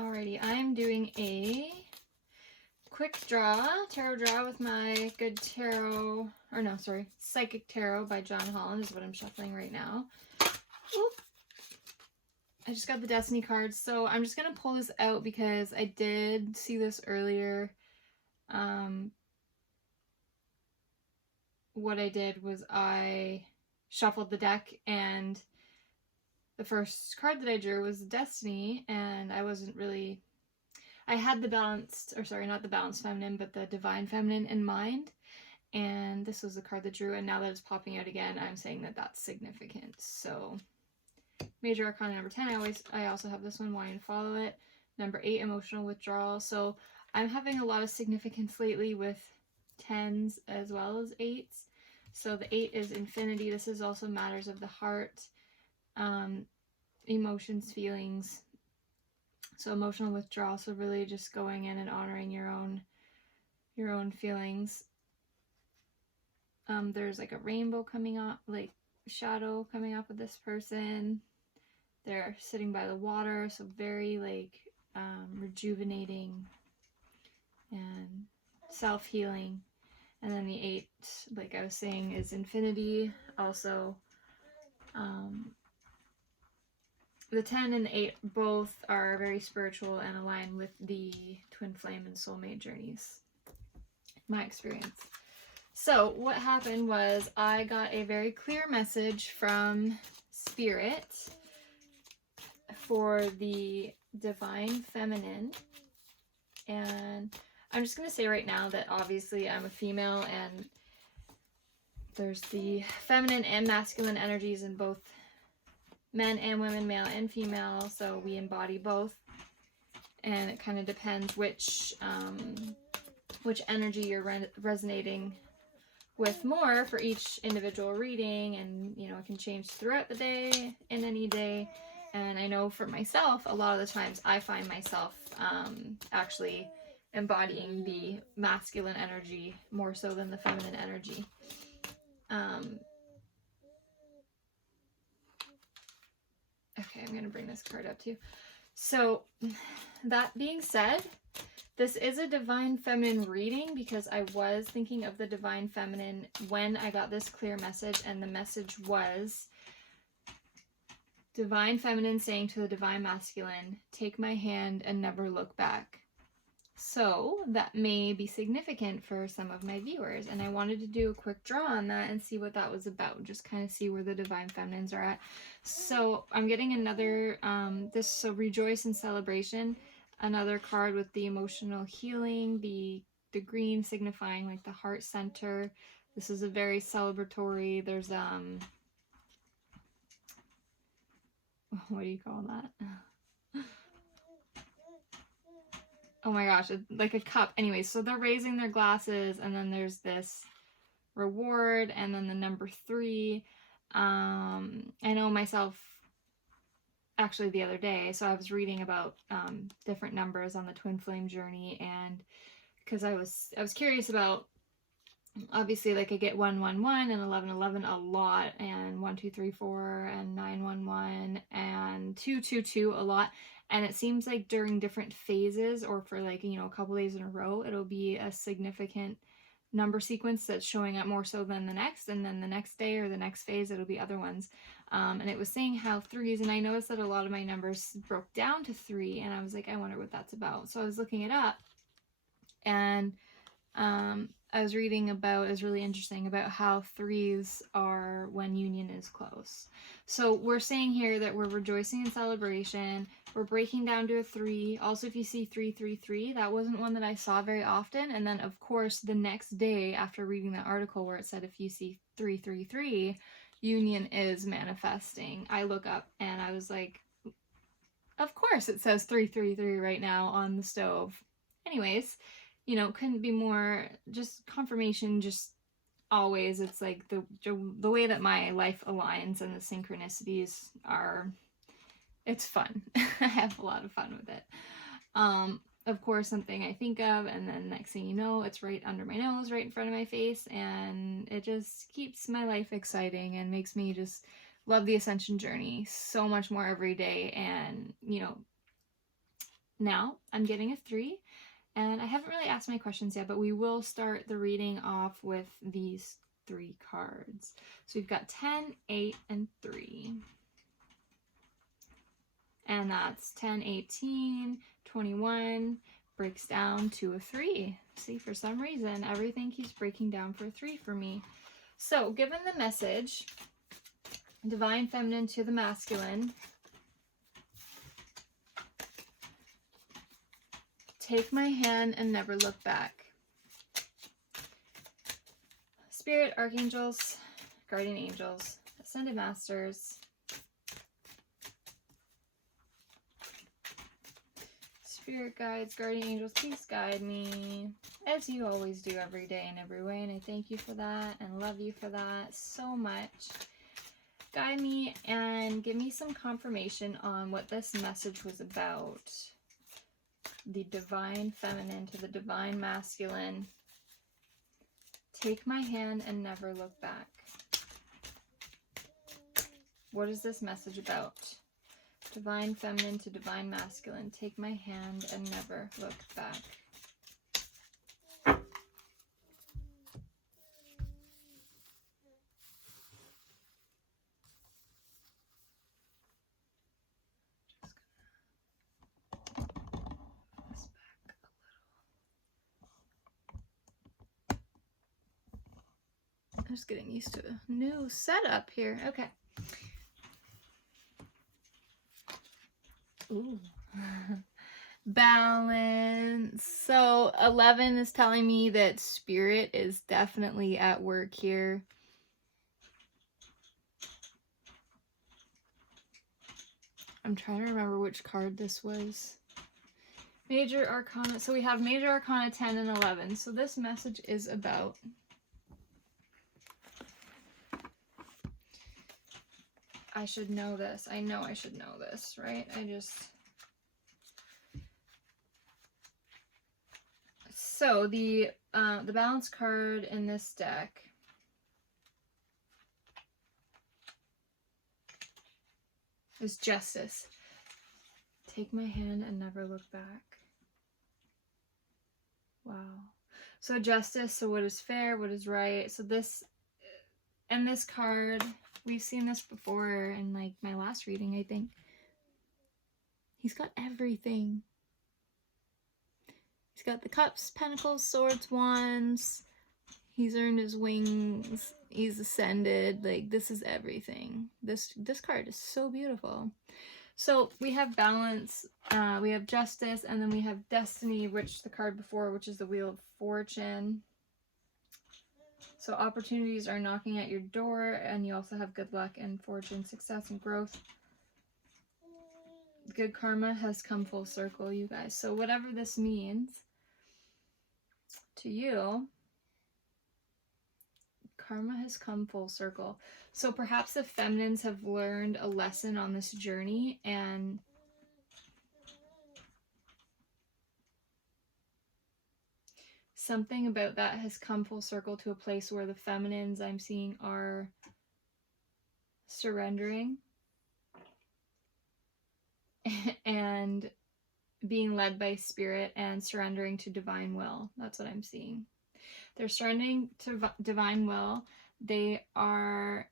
Alrighty, I'm doing a quick tarot draw with my good tarot, or no, sorry, Psychic Tarot by John Holland is what I'm shuffling right now. Oop. I just got the Destiny cards, so I'm just going to pull this out because I did see this earlier. What I did was I shuffled the deck, and the first card that I drew was Destiny, and I wasn't really... I had the balanced, or sorry, not the balanced feminine, but the divine feminine in mind. And this was the card that drew, and now that it's popping out again, I'm saying that that's significant. So, Major Arcana number 10, I also have this one, wanting to follow it. Number 8, emotional withdrawal. So, I'm having a lot of significance lately with 10s as well as 8s. So, the 8 is infinity. This is also matters of the heart, emotions, feelings. So emotional withdrawal, so really just going in and honoring your own feelings. There's like a rainbow coming up, like shadow coming up with this person. They're sitting by the water, so very like rejuvenating and self-healing. And then the 8, like I was saying, is infinity. Also, the 10 and the 8 both are very spiritual and aligned with the twin flame and soulmate journeys, my experience. So what happened was I got a very clear message from Spirit for the divine feminine. And I'm just going to say right now that obviously I'm a female, and there's the feminine and masculine energies in both men and women, male and female, so we embody both, and it kind of depends which energy you're resonating with more for each individual reading, and you know, it can change throughout the day, in any day. And I know for myself, a lot of the times I find myself actually embodying the masculine energy more so than the feminine energy. Okay, I'm going to bring this card up too. So, that being said, this is a divine feminine reading because I was thinking of the divine feminine when I got this clear message, and the message was divine feminine saying to the divine masculine, take my hand and never look back. So that may be significant for some of my viewers, and I wanted to do a quick draw on that and see what that was about, just kind of see where the divine feminines are at. So I'm getting another, so rejoice and celebration, another card with the emotional healing, the green signifying like the heart center. This is a very celebratory, there's, what do you call that? Oh my gosh, like a cup. Anyways, so they're raising their glasses, and then there's this reward, and then the number 3. I know myself, actually the other day, so I was reading about different numbers on the twin flame journey, and because I was curious about, obviously, like I get 111 and 1111 a lot, and 1234 and 911 and 222 a lot. And it seems like during different phases, or for like, you know, a couple days in a row, it'll be a significant number sequence that's showing up more so than the next. And then the next day or the next phase, it'll be other ones. And it was saying how 3s, and I noticed that a lot of my numbers broke down to 3. And I was like, I wonder what that's about. So I was looking it up, and I was reading about, it was really interesting about how 3s are when union is close. So we're saying here that we're rejoicing in celebration. We're breaking down to a 3. Also, if you see 333, that wasn't one that I saw very often. And then, of course, the next day after reading that article where it said if you see 333, union is manifesting, I look up and I was like, of course it says 333 right now on the stove. Anyways, you know, couldn't be more, just confirmation, just always. It's like the way that my life aligns and the synchronicities are, it's fun. I have a lot of fun with it. Of course, something I think of, and then next thing you know, it's right under my nose, right in front of my face, and it just keeps my life exciting and makes me just love the ascension journey so much more every day. And, you know, now I'm getting a 3. And I haven't really asked my questions yet, but we will start the reading off with these 3 cards. So we've got 10, 8, and 3. And that's 10, 18, 21, breaks down to a 3. See, for some reason, everything keeps breaking down for a 3 for me. So, given the message, divine feminine to the masculine, take my hand and never look back. Spirit, archangels, guardian angels, ascended masters, spirit guides, guardian angels, please guide me, as you always do every day in every way, and I thank you for that and love you for that so much. Guide me and give me some confirmation on what this message was about. The divine feminine to the divine masculine. Take my hand and never look back. What is this message about? Divine feminine to divine masculine. Take my hand and never look back. I'm just getting used to a new setup here. Okay. Ooh. Balance. So 11 is telling me that spirit is definitely at work here. I'm trying to remember which card this was. Major Arcana. So we have Major Arcana 10 and 11. So this message is about I should know this. I know I should know this, right? So the balance card in this deck is Justice. Take my hand and never look back. Wow. So Justice, so what is fair, what is right. So this, and this card, we've seen this before in like my last reading, I think. He's got everything. He's got the cups, pentacles, swords, wands. He's earned his wings. He's ascended. Like, this is everything. This card is so beautiful. So we have balance, we have justice, and then we have destiny, which the card before, which is the Wheel of Fortune. So opportunities are knocking at your door, and you also have good luck and fortune, success and growth. Good karma has come full circle, you guys. So whatever this means to you, karma has come full circle. So perhaps the feminines have learned a lesson on this journey, and something about that has come full circle to a place where the feminines I'm seeing are surrendering and being led by spirit and surrendering to divine will. That's what I'm seeing. They're surrendering to divine will. They are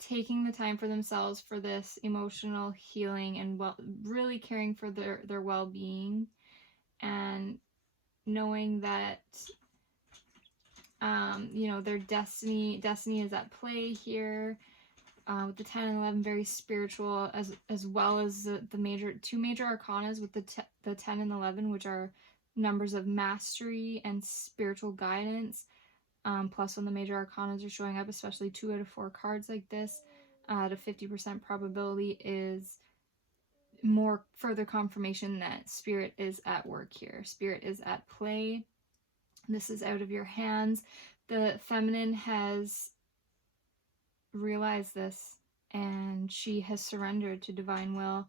taking the time for themselves for this emotional healing and really caring for their well-being, and knowing that you know, their destiny is at play here. With the 10 and 11, very spiritual, as well as the two major arcanas with the 10 and 11, which are numbers of mastery and spiritual guidance. Plus, when the major arcanas are showing up, especially 2 out of 4 cards like this, at a 50% probability, is more further confirmation that spirit is at work here. Spirit is at play. This is out of your hands. The feminine has realized this, and she has surrendered to divine will,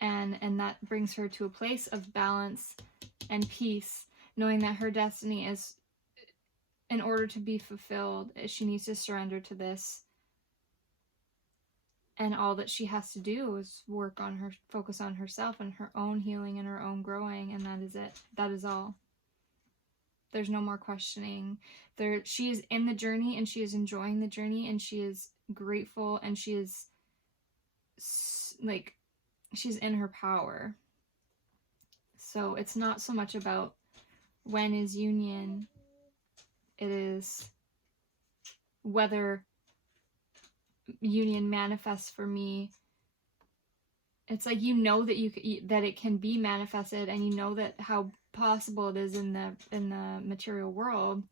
and that brings her to a place of balance and peace, knowing that her destiny is, in order to be fulfilled, she needs to surrender to this And all that she has to do is focus on herself and her own healing and her own growing, and that is it. That is all. There's no more questioning. She is in the journey, and she is enjoying the journey, and she is grateful, and she is like, she's in her power. So it's not so much about when is union, it is whether union manifests for me. It's like, you know that that it can be manifested, and you know that how possible it is in the material world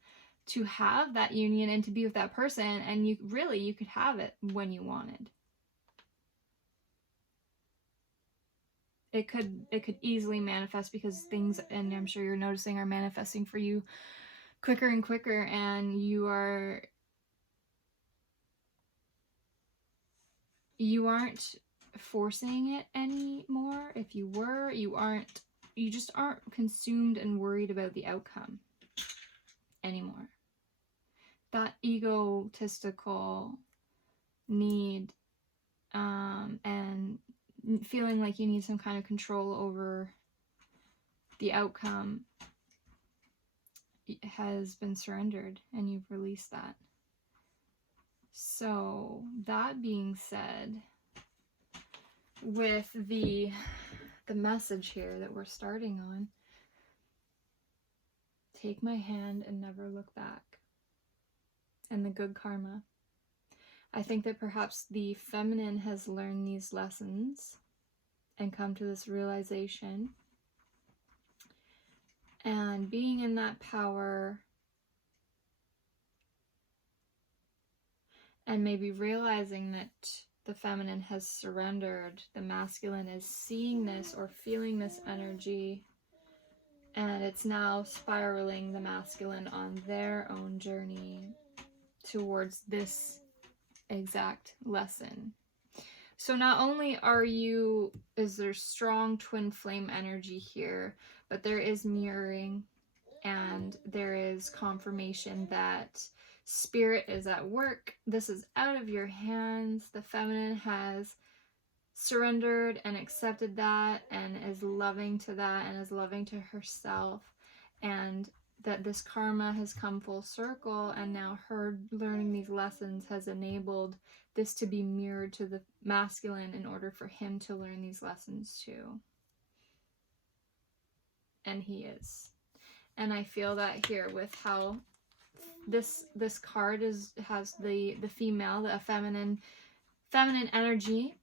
to have that union and to be with that person, and you could have it when you wanted. It could easily manifest, because things, and I'm sure you're noticing, are manifesting for you quicker and quicker, and you aren't forcing it anymore. If you were, you just aren't consumed and worried about the outcome anymore. That egotistical need, and feeling like you need some kind of control over the outcome, has been surrendered, and you've released that. So that being said, with the message here that we're starting on, take my hand and never look back, and the good karma. I think that perhaps the feminine has learned these lessons and come to this realization, and being in that power, and maybe realizing that the feminine has surrendered, the masculine is seeing this or feeling this energy, and it's now spiraling the masculine on their own journey towards this exact lesson. So not only is there strong twin flame energy here, but there is mirroring, and there is confirmation that spirit is at work. This is out of your hands. The feminine has surrendered and accepted that, and is loving to that, and is loving to herself, and that this karma has come full circle, and now her learning these lessons has enabled this to be mirrored to the masculine in order for him to learn these lessons too. And he is. And I feel that here with how this card has the female, the feminine energy,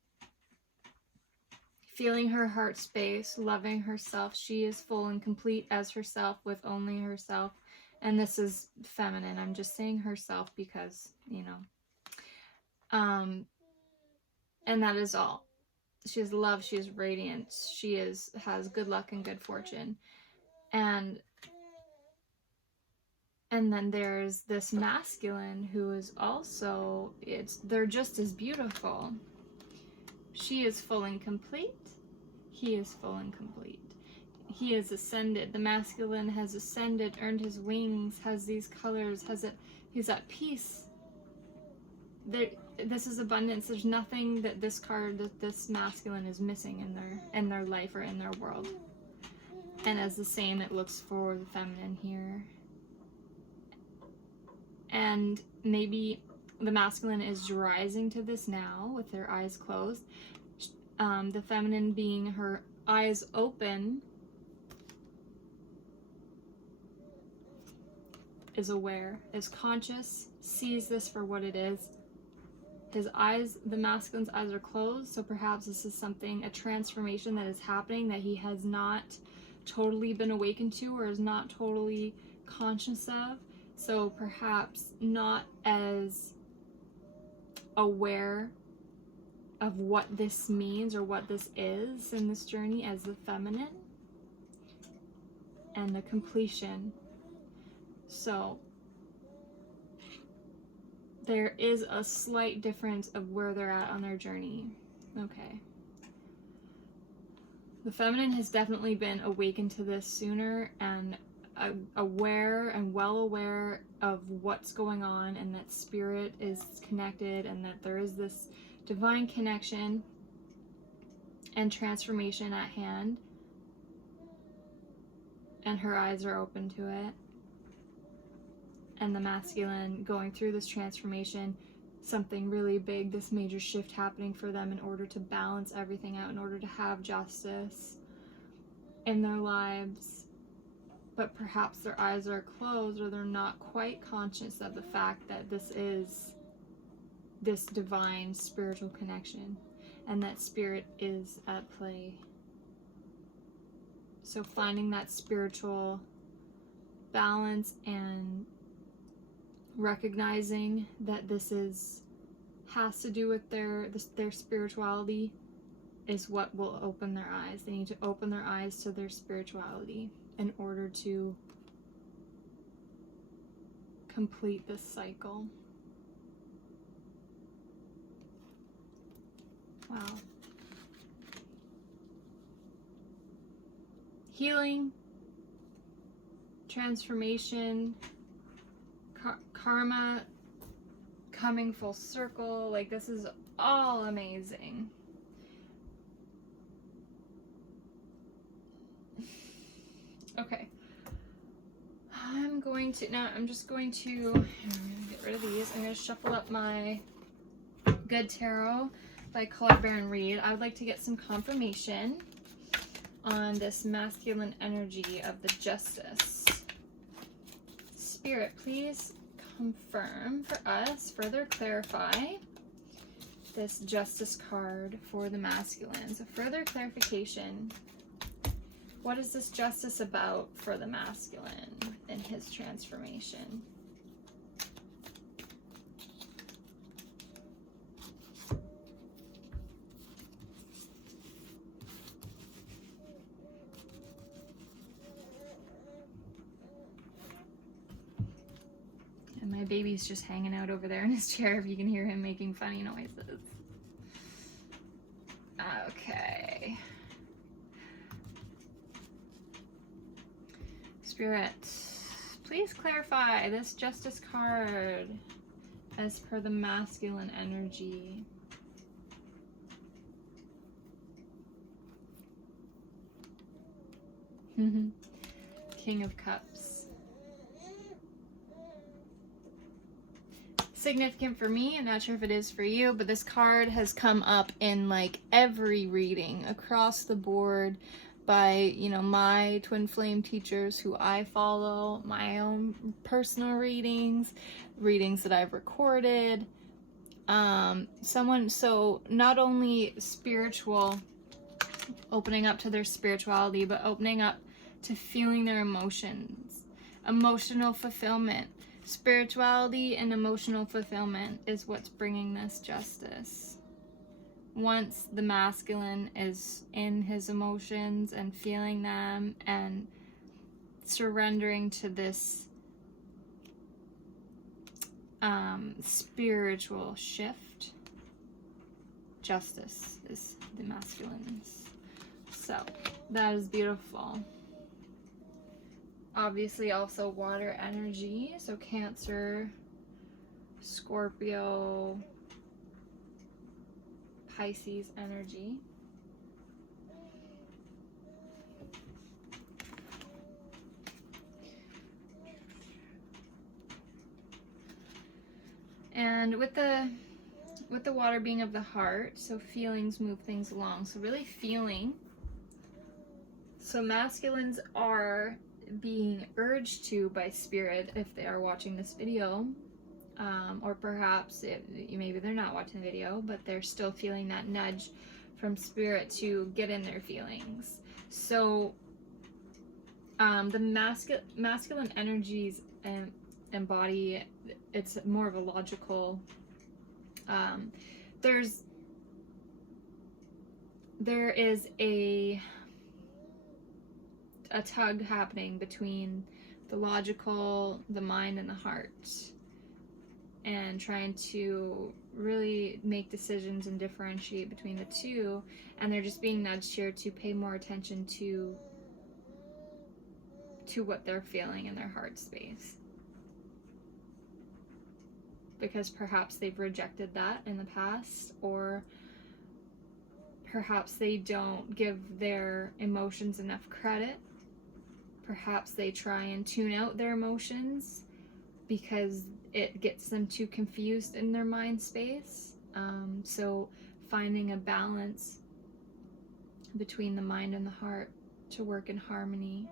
feeling her heart space, loving herself. She is full and complete as herself, with only herself. And this is feminine. I'm just saying herself because, and that is all. She is love. She is radiance. She has good luck and good fortune. And then there's this masculine who is also, they're just as beautiful. She is full and complete. He is full and complete. He has ascended. The masculine has ascended, earned his wings, has these colors, he's at peace. This is abundance. There's nothing that this masculine is missing in their life or in their world. And as the same, it looks for the feminine here. And maybe the masculine is rising to this now with their eyes closed. The feminine, being her eyes open, is aware, is conscious, sees this for what it is. The masculine's eyes are closed, so perhaps this is a transformation that is happening that he has not totally been awakened to, or is not totally conscious of. So perhaps not as aware of what this means or what this is in this journey as the feminine and the completion. So there is a slight difference of where they're at on their journey. Okay. The feminine has definitely been awakened to this sooner, and aware and well aware of what's going on, and that spirit is connected, and that there is this divine connection and transformation at hand, and her eyes are open to it. And the masculine going through this transformation, something really big, this major shift happening for them in order to balance everything out, in order to have justice in their lives. But perhaps their eyes are closed, or they're not quite conscious of the fact that this is this divine spiritual connection, and that spirit is at play. So finding that spiritual balance and recognizing that this has to do with their spirituality is what will open their eyes. They need to open their eyes to their spirituality in order to complete this cycle. Wow. Healing, transformation, karma coming full circle. Like, this is all amazing. Okay. I'm just going to get rid of these. I'm going to shuffle up my Good Tarot by Colette Baron Reid. I would like to get some confirmation on this masculine energy of the Justice. Spirit, please confirm for us, further clarify this Justice card for the masculine. So further clarification. What is this Justice about for the masculine in his transformation? And my baby's just hanging out over there in his chair, if you can hear him making funny noises. Okay. Spirit, please clarify this Justice card as per the masculine energy. King of Cups. Significant for me. I'm not sure if it is for you, but this card has come up in like every reading across the board by, you know, my twin flame teachers who I follow, my own personal readings that I've recorded. So not only spiritual, opening up to their spirituality, but opening up to feeling their emotions, emotional fulfillment. Spirituality and emotional fulfillment is what's bringing this Justice. Once the masculine is in his emotions and feeling them and surrendering to this spiritual shift, Justice is the masculine's. So that is beautiful. Obviously also water energy, so Cancer, Scorpio, Pisces energy. And with the water being of the heart, so feelings move things along. So really feeling. So masculines are being urged to by spirit if they are watching this video, or perhaps maybe they're not watching the video, but they're still feeling that nudge from spirit to get in their feelings. So the masculine energies embody, it's more of a logical, there is a tug happening between the logical, the mind, and the heart, and trying to really make decisions and differentiate between the two, and they're just being nudged here to pay more attention to what they're feeling in their heart space. because perhaps they've rejected that in the past, or perhaps they don't give their emotions enough credit. Perhaps they try and tune out their emotions because it gets them too confused in their mind space. So finding a balance between the mind and the heart to work in harmony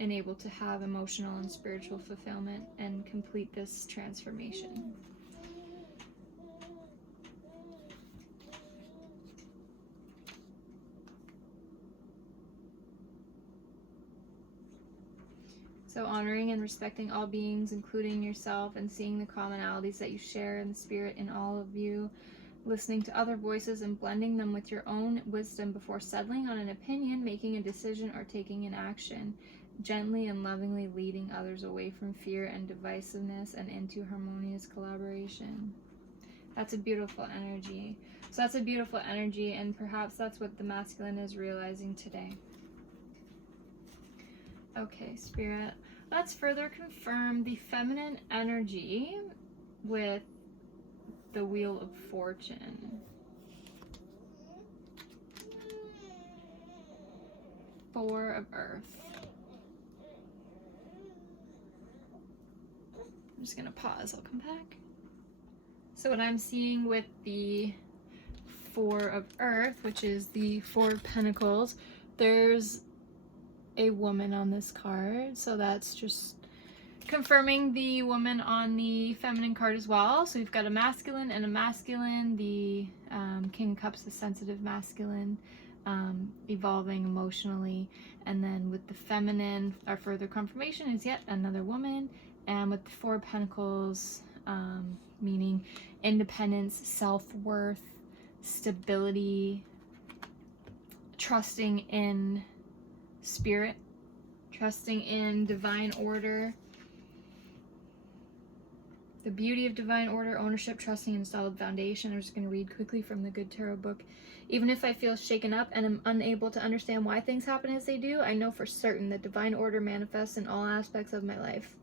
and able to have emotional and spiritual fulfillment and complete this transformation. So honoring and respecting all beings, including yourself, and seeing the commonalities that you share in the spirit in all of you, listening to other voices and blending them with your own wisdom before settling on an opinion, making a decision, or taking an action, gently and lovingly leading others away from fear and divisiveness and into harmonious collaboration. That's a beautiful energy. So that's a beautiful energy, and perhaps that's what the masculine is realizing today. Okay, Spirit, let's further confirm the feminine energy with the Wheel of Fortune. 4 of Earth. I'm just gonna pause, I'll come back. So what I'm seeing with the 4 of Earth, which is the 4 of Pentacles, there's a woman on this card, so that's just confirming the woman on the feminine card as well. So we've got a masculine and a masculine. The King of Cups, the sensitive masculine, evolving emotionally, and then with the feminine, our further confirmation is yet another woman, and with the 4 of Pentacles, meaning independence, self-worth, stability, trusting in spirit, trusting in divine order, the beauty of divine order, ownership, trusting in a solid foundation. I'm just going to read quickly from the Good Tarot book. Even if I feel shaken up and am unable to understand why things happen as they do, I know for certain that divine order manifests in all aspects of my life.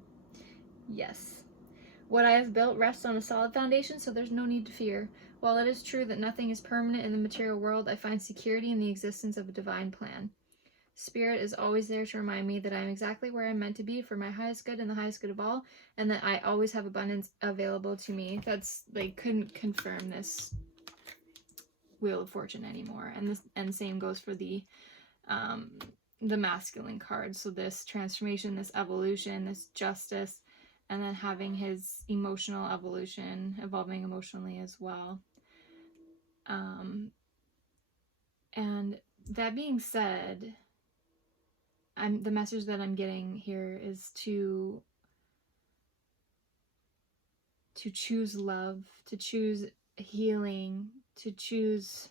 Yes. What I have built rests on a solid foundation, so there's no need to fear. While it is true that nothing is permanent in the material world, I find security in the existence of a divine plan. Spirit is always there to remind me that I am exactly where I'm meant to be for my highest good and the highest good of all, and that I always have abundance available to me. That's, like, couldn't confirm this Wheel of Fortune anymore. And same goes for the masculine card. So this transformation, this evolution, this justice, and then having his emotional evolution, evolving emotionally as well. And that being said, the message that I'm getting here is to choose love, to choose healing, to choose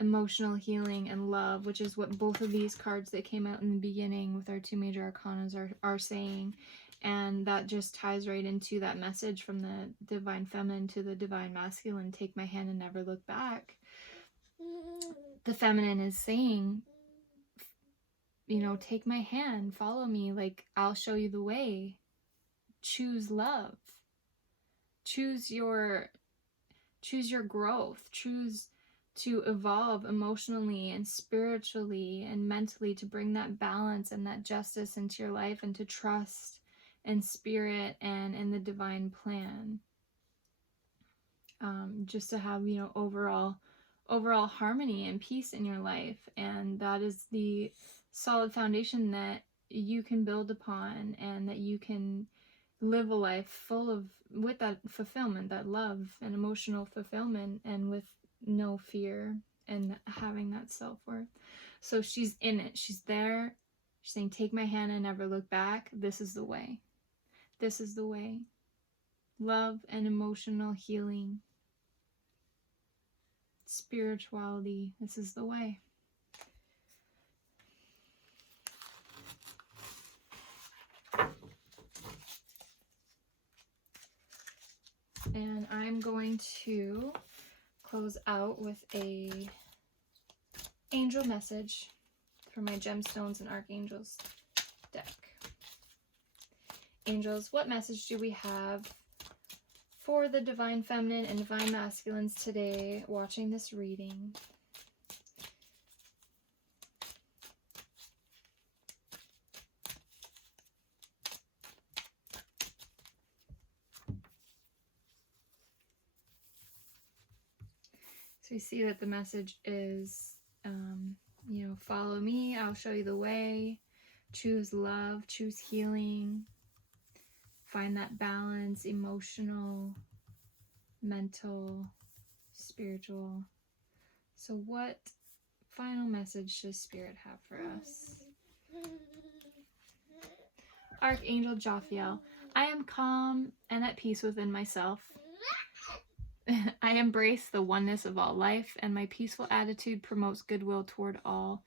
emotional healing and love, which is what both of these cards that came out in the beginning with our 2 major arcanas are saying. And that just ties right into that message from the divine feminine to the divine masculine. Take my hand and never look back. The feminine is saying, you know, take my hand, follow me, like, I'll show you the way. Choose love. Choose your growth. Choose to evolve emotionally and spiritually and mentally, to bring that balance and that justice into your life, and to trust in spirit and in the divine plan. Just to have, you know, overall harmony and peace in your life. And that is the solid foundation that you can build upon, and that you can live a life full of, with that fulfillment, that love and emotional fulfillment, and with no fear, and having that self-worth. So she's in it. She's there. She's saying, take my hand and never look back. This is the way. This is the way. Love and emotional healing. Spirituality. This is the way. And I'm going to close out with a angel message for my gemstones and archangels deck. Angels, what message do we have for the Divine Feminine and Divine Masculines today watching this reading? So we see that the message is, you know, follow me, I'll show you the way. Choose love, choose healing. Find that balance, emotional, mental, spiritual. So what final message does Spirit have for us? Archangel Jophiel, I am calm and at peace within myself. I embrace the oneness of all life, and my peaceful attitude promotes goodwill toward all.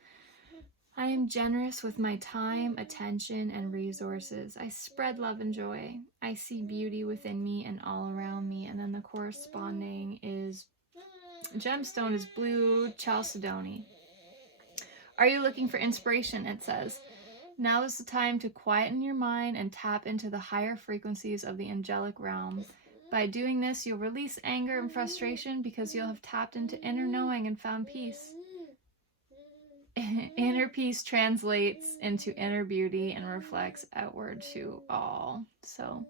I am generous with my time, attention, and resources. I spread love and joy. I see beauty within me and all around me. And then the corresponding is gemstone is blue chalcedony. Are you looking for inspiration? It says, now is the time to quieten your mind and tap into the higher frequencies of the angelic realm. By doing this, you'll release anger and frustration because you'll have tapped into inner knowing and found peace. Inner peace translates into inner beauty and reflects outward to all. So,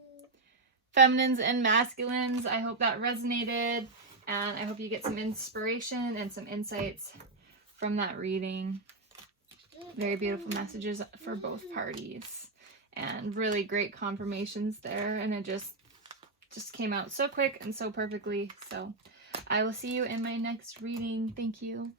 feminines and masculines, I hope that resonated, and I hope you get some inspiration and some insights from that reading. Very beautiful messages for both parties, and really great confirmations there, and it just came out so quick and so perfectly. So I will see you in my next reading. Thank you.